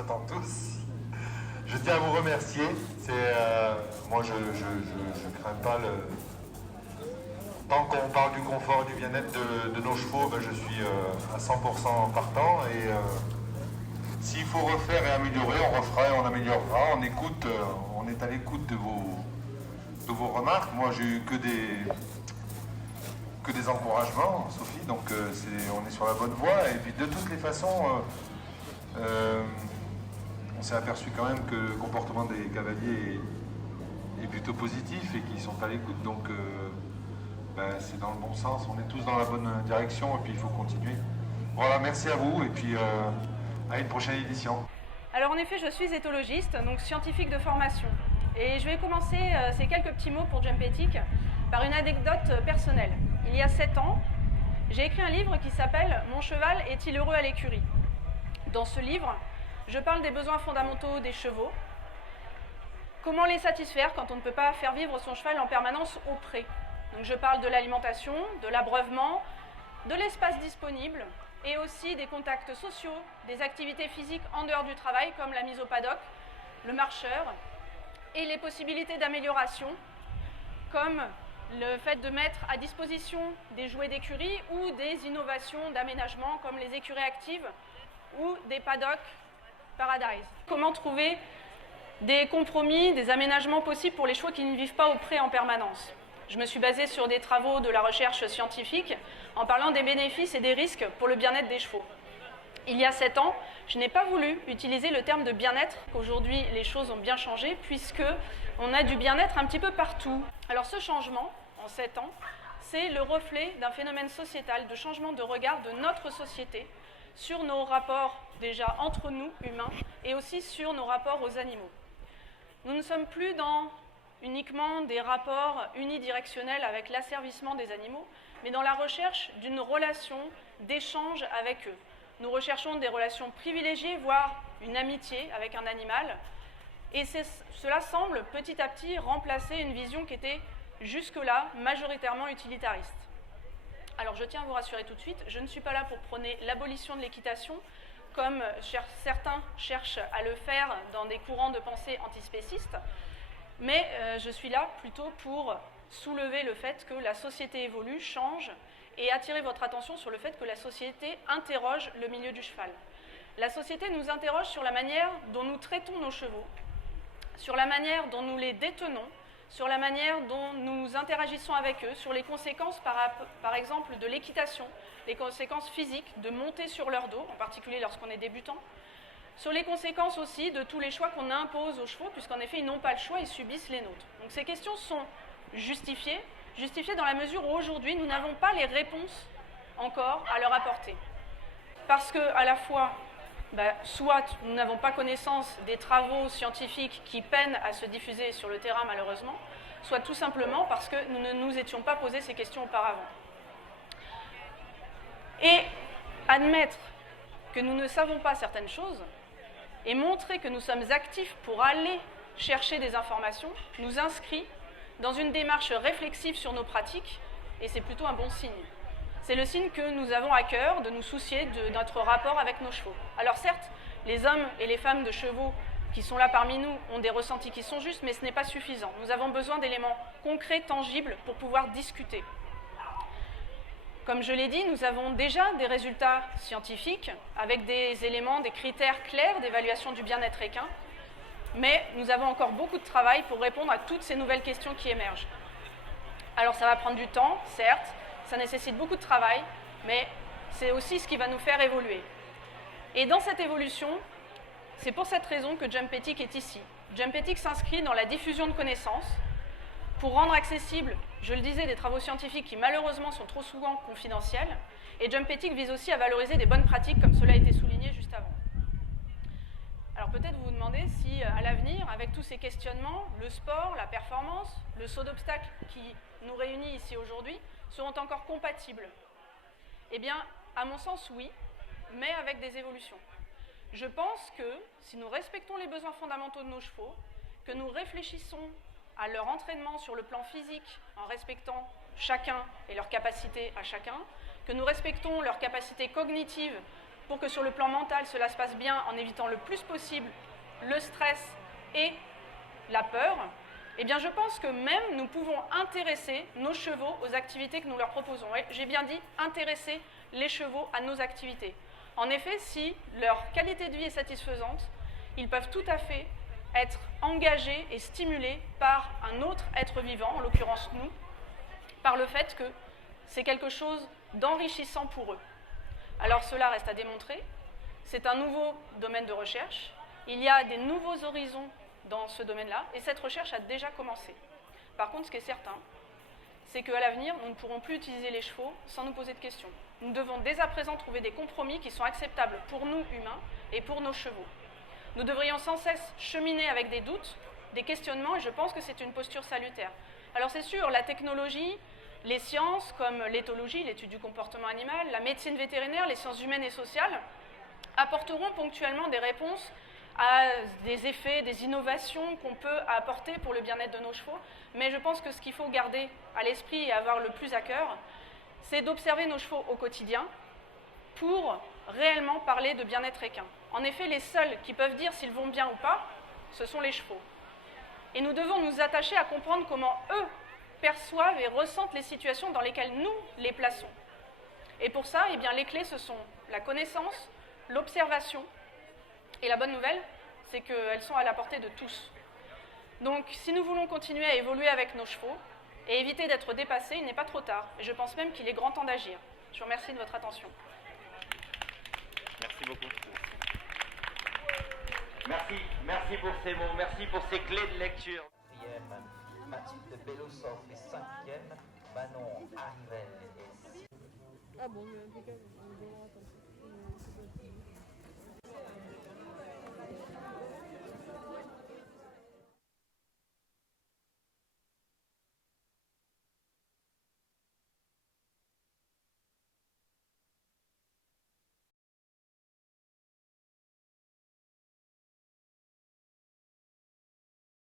attendent tous. Je tiens à vous remercier. Moi, je crains pas le... Tant qu'on parle du confort et du bien-être de nos chevaux, ben, je suis à 100% partant. Et s'il faut refaire et améliorer, on refera et on améliorera. On écoute, on est à l'écoute de vos remarques. Moi, j'ai eu que des encouragements, Sophie, donc on est sur la bonne voie. Et puis de toutes les façons, on s'est aperçu quand même que le comportement des cavaliers est plutôt positif et qu'ils sont à l'écoute. Donc c'est dans le bon sens, on est tous dans la bonne direction et puis il faut continuer. Voilà, merci à vous et puis à une prochaine édition. Alors en effet, je suis éthologiste, donc scientifique de formation. Et je vais commencer ces quelques petits mots pour Jump-Ethic par une anecdote personnelle. Il y a 7 ans, j'ai écrit un livre qui s'appelle « Mon cheval est-il heureux à l'écurie ?» Dans ce livre, je parle des besoins fondamentaux des chevaux. Comment les satisfaire quand on ne peut pas faire vivre son cheval en permanence au pré? Donc je parle de l'alimentation, de l'abreuvement, de l'espace disponible et aussi des contacts sociaux, des activités physiques en dehors du travail comme la mise au paddock, le marcheur et les possibilités d'amélioration comme le fait de mettre à disposition des jouets d'écurie ou des innovations d'aménagement comme les écuries actives ou des paddocks Paradise. Comment trouver des compromis, des aménagements possibles pour les chevaux qui ne vivent pas au pré en permanence? Je me suis basée sur des travaux de la recherche scientifique en parlant des bénéfices et des risques pour le bien-être des chevaux. Il y a 7 ans, je n'ai pas voulu utiliser le terme de bien-être. Aujourd'hui, les choses ont bien changé puisqu'on a du bien-être un petit peu partout. Alors ce changement, en 7 ans, c'est le reflet d'un phénomène sociétal, de changement de regard de notre société sur nos rapports déjà entre nous, humains, et aussi sur nos rapports aux animaux. Nous ne sommes plus dans uniquement des rapports unidirectionnels avec l'asservissement des animaux, mais dans la recherche d'une relation d'échange avec eux. Nous recherchons des relations privilégiées, voire une amitié avec un animal, et cela semble petit à petit remplacer une vision qui était jusque-là majoritairement utilitariste. Alors je tiens à vous rassurer tout de suite, je ne suis pas là pour prôner l'abolition de l'équitation, comme certains cherchent à le faire dans des courants de pensée antispécistes, mais je suis là plutôt pour soulever le fait que la société évolue, change, et attirer votre attention sur le fait que la société interroge le milieu du cheval. La société nous interroge sur la manière dont nous traitons nos chevaux, sur la manière dont nous les détenons, sur la manière dont nous interagissons avec eux, sur les conséquences par exemple de l'équitation, les conséquences physiques de monter sur leur dos, en particulier lorsqu'on est débutant, sur les conséquences aussi de tous les choix qu'on impose aux chevaux, puisqu'en effet ils n'ont pas le choix, ils subissent les nôtres. Donc ces questions sont justifiées dans la mesure où aujourd'hui nous n'avons pas les réponses encore à leur apporter. Parce que à la fois, soit nous n'avons pas connaissance des travaux scientifiques qui peinent à se diffuser sur le terrain malheureusement, soit tout simplement parce que nous ne nous étions pas posé ces questions auparavant. Et admettre que nous ne savons pas certaines choses et montrer que nous sommes actifs pour aller chercher des informations nous inscrit dans une démarche réflexive sur nos pratiques, et c'est plutôt un bon signe. C'est le signe que nous avons à cœur de nous soucier de notre rapport avec nos chevaux. Alors certes, les hommes et les femmes de chevaux qui sont là parmi nous ont des ressentis qui sont justes, mais ce n'est pas suffisant. Nous avons besoin d'éléments concrets, tangibles, pour pouvoir discuter. Comme je l'ai dit, nous avons déjà des résultats scientifiques avec des éléments, des critères clairs d'évaluation du bien-être équin, mais nous avons encore beaucoup de travail pour répondre à toutes ces nouvelles questions qui émergent. Alors ça va prendre du temps, certes, ça nécessite beaucoup de travail, mais c'est aussi ce qui va nous faire évoluer. Et dans cette évolution, c'est pour cette raison que Jump-Ethic est ici. Jump-Ethic s'inscrit dans la diffusion de connaissances pour rendre accessibles, je le disais, des travaux scientifiques qui malheureusement sont trop souvent confidentiels, et Jump-Ethic vise aussi à valoriser des bonnes pratiques comme cela a été souligné juste avant. Alors peut-être vous vous demandez si à l'avenir, avec tous ces questionnements, le sport, la performance, le saut d'obstacle qui nous réunit ici aujourd'hui, seront encore compatibles. Eh bien, à mon sens, oui, mais avec des évolutions. Je pense que si nous respectons les besoins fondamentaux de nos chevaux, que nous réfléchissons à leur entraînement sur le plan physique en respectant chacun et leurs capacités à chacun, que nous respectons leurs capacités cognitives pour que sur le plan mental, cela se passe bien en évitant le plus possible le stress et la peur, eh bien je pense que même nous pouvons intéresser nos chevaux aux activités que nous leur proposons. Et j'ai bien dit intéresser les chevaux à nos activités. En effet, si leur qualité de vie est satisfaisante, ils peuvent tout à fait être engagés et stimulés par un autre être vivant, en l'occurrence nous, par le fait que c'est quelque chose d'enrichissant pour eux. Alors cela reste à démontrer, c'est un nouveau domaine de recherche, il y a des nouveaux horizons dans ce domaine-là, et cette recherche a déjà commencé. Par contre, ce qui est certain, c'est qu'à l'avenir, nous ne pourrons plus utiliser les chevaux sans nous poser de questions. Nous devons dès à présent trouver des compromis qui sont acceptables pour nous, humains, et pour nos chevaux. Nous devrions sans cesse cheminer avec des doutes, des questionnements, et je pense que c'est une posture salutaire. Alors c'est sûr, la technologie, les sciences comme l'éthologie, l'étude du comportement animal, la médecine vétérinaire, les sciences humaines et sociales, apporteront ponctuellement des réponses à des effets, des innovations qu'on peut apporter pour le bien-être de nos chevaux. Mais je pense que ce qu'il faut garder à l'esprit et avoir le plus à cœur, c'est d'observer nos chevaux au quotidien pour réellement parler de bien-être équin. En effet, les seuls qui peuvent dire s'ils vont bien ou pas, ce sont les chevaux. Et nous devons nous attacher à comprendre comment eux perçoivent et ressentent les situations dans lesquelles nous les plaçons. Et pour ça, eh bien, les clés, ce sont la connaissance, l'observation, et la bonne nouvelle, c'est qu'elles sont à la portée de tous. Donc, si nous voulons continuer à évoluer avec nos chevaux et éviter d'être dépassés, il n'est pas trop tard. Et je pense même qu'il est grand temps d'agir. Je vous remercie de votre attention. Merci beaucoup. Merci pour ces mots, merci pour ces clés de lecture. Mathilde Belosov est 5e, Manon Arrivel est 6e. Ah bon, mais impeccable.